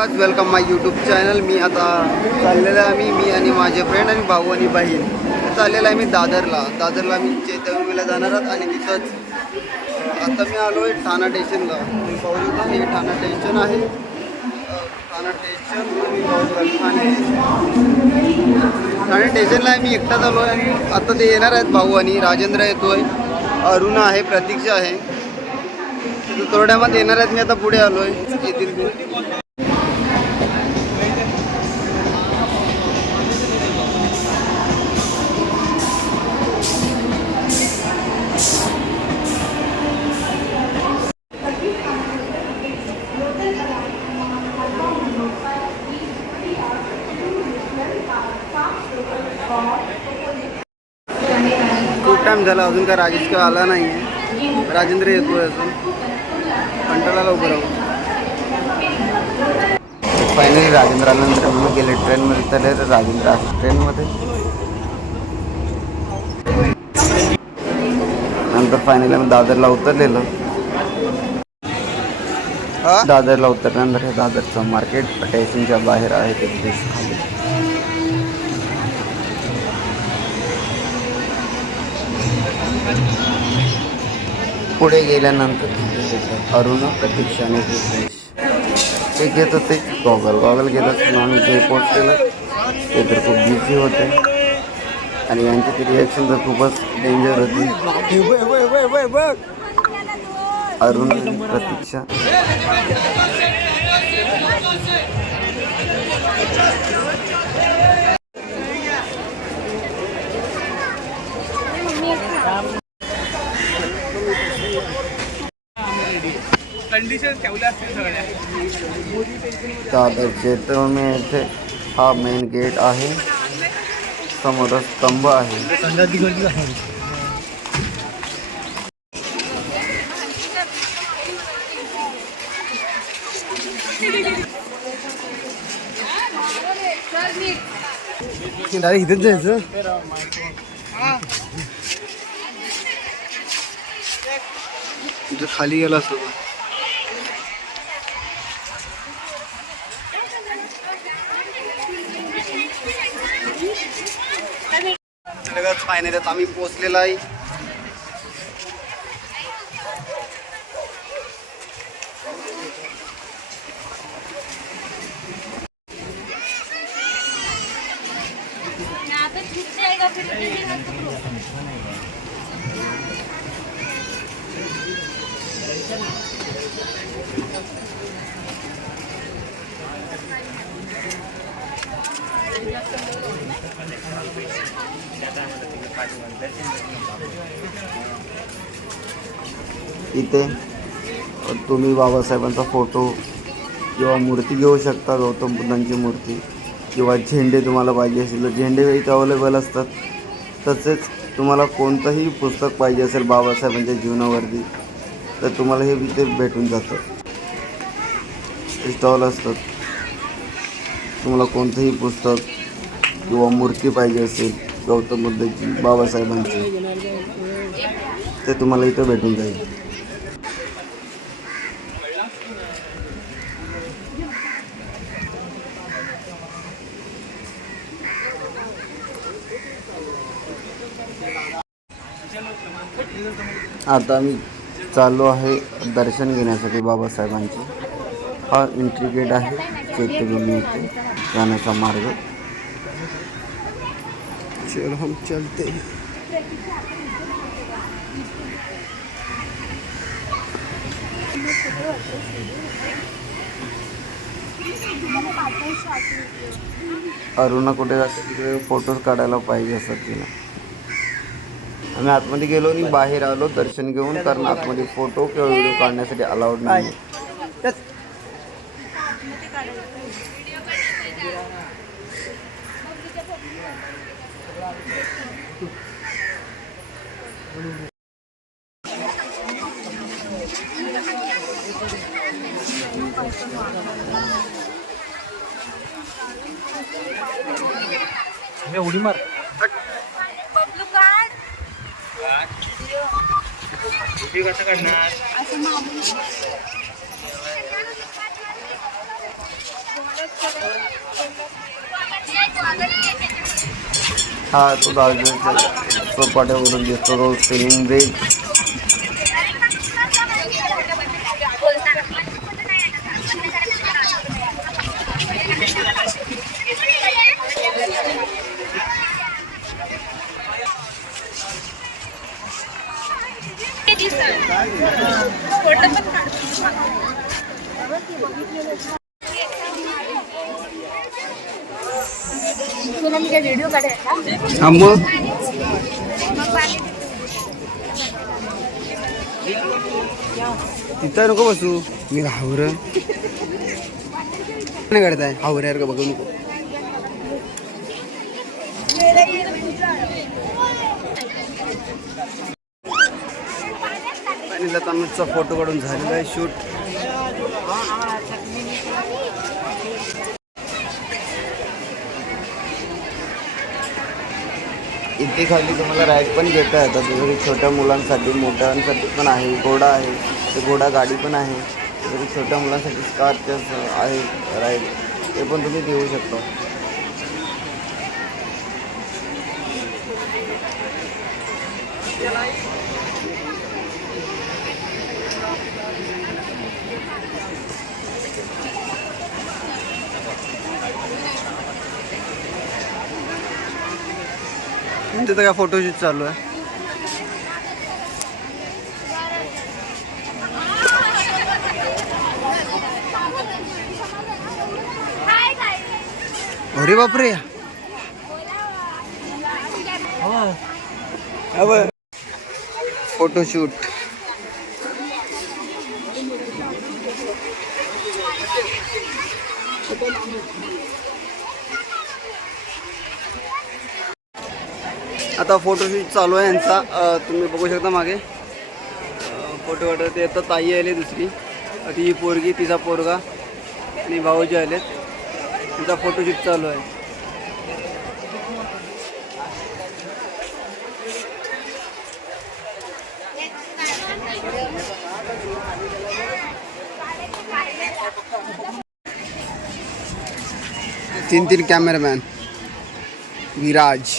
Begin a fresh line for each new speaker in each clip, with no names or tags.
Welcome my YouTube channel मी आता चाललेलं आहे आम्ही मी आणि माझे फ्रेंड आणि भाऊ आणि बहीण. चाललेलं आहे मी दादरला. दादरला मी चैतन्यला जाणार आहोत आणि तिथंच आता मी आलो आहे ठाणा स्टेशनला मी पाहू शकता हे ठाणा स्टेशन आहे. ठाणा स्टेशन आणि ठाणे ठाणे स्टेशनला आहे मी एकटाच आलो आहे आणि आता ते येणार आहेत भाऊ आणि राजेंद्र येतोय अरुण आहे प्रतीक्षा आहे. तर थोड्यामध्ये येणार आहेत मी आता पुढे आलो आहे येथील खूप टाईम झाला अजून काय राजेश किंवा आला नाही आहे राजेंद्र येतोय अजून. कंटाळा लवकर राहू फायनली राजेंद्र आल्यानंतर मी गेले ट्रेनमध्ये तर राजेंद्र ट्रेनमध्ये नंतर फायनली आम्ही दादरला उतरलेलो. दादरला उतरल्यानंतर हे दादरचं मार्केट स्टेशनच्या बाहेर आहे ते पुढे गेल्यानंतर अरुण प्रतीक्षा आणि ते घेत होते. गॉगल गॉगल घेत असताना आम्ही जे पोस्ट केलं ते तर खूप बिझी होते. आणि यांची ती रिॲक्शन तर खूपच डेंजर होती. अरुण प्रतीक्षा.
कंडिशन ठेवल्या असतील सगळ्या?
दादरचे तर हा मेन गेट आहे. समोर स्तंभ आहे. डायरेक्ट इथेच जायचं? खाली गेला फायनल आम्ही पोचलेला आहे. इथे तुम्ही बाबासाहेबांचा फोटो किंवा मूर्ती घेऊ शकता गौतम बुद्धांची मूर्ती किंवा झेंडे तुम्हाला पाहिजे असेल तर झेंडे इथे अवेलेबल असतात. तसेच तुम्हाला कोणतंही पुस्तक पाहिजे असेल बाबासाहेबांच्या जीवनावरती तर तुम्हाला हे इथे भेटून जातं. स्टॉल असतात. तुम्हाला कोणतंही पुस्तक किंवा मूर्ती पाहिजे असेल गौतम बुद्धाची बाबासाहेबांची. ते तुम्हाला इथं भेटून जाईल. आता आम्ही चाललो आहे दर्शन घेण्यासाठी बाबासाहेबांचे. हा एंट्री गेट आहे. चैत्यभूमी इथे जाण्याचा मार्ग. चलो हम चलते हैं। अरुणा कुठे जाते तिकडे फोटोज काढायला पाहिजे असं तिला. आम्ही आतमध्ये गेलो आणि बाहेर आलो दर्शन घेऊन कारण आतमध्ये फोटो किंवा व्हिडिओ काढण्यासाठी अलाउड नाही
उडी मार.
बबलू काढ
कसं काढणार?
हा तो चौपाट्यावरून दिसतो. तो स्पेलिंग ब्रेक
तुला मी काय व्हिडिओ काढायचा
हा मग तिथं नको बसू मी हावर नाही काढताय हावर का बघू नको आणि फोटो काढून झालेला आहे शूट इथे खाली तुम्हाला राईड पण घेता येतात. जरी छोट्या मुलांसाठी मोठ्यांसाठी पण आहे. घोडा आहे. ते घोडा गाडी पण आहे. जरी छोट्या मुलांसाठी स्कारचे आहे राईड ते पण तुम्ही घेऊ शकता. तिथं काय फोटोशूट चालू आहे. अरे बापरे. फोटोशूट आता फोटोशूट चालू आहे यांचा. तुम्ही बघू शकता मागे. फोटो वाटत ते आता ताई आली दुसरी. ती पोरगी तिचा पोरगा आणि भाऊजी आलेत. त्यांचा फोटोशूट चालू आहे. तीन तीन कॅमेरामॅन विराज.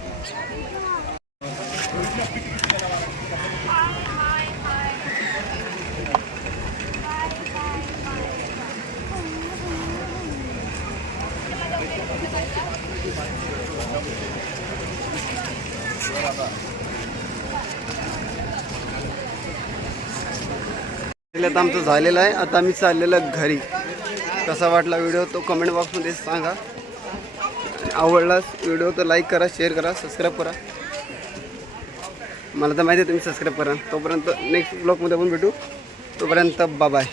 आता आमचं झालेलं आहे. आता आम्ही चाललेलं घरी. कसा वाटला व्हिडिओ तो कमेंट बॉक्समध्ये सांगा. आवडला व्हिडिओ तर लाईक करा शेअर करा सबस्क्राईब करा. मला तर माहिती आहे तुम्ही सबस्क्राईब करा. तोपर्यंत नेक्स्ट ब्लॉगमध्ये आपण भेटू. तोपर्यंत बाय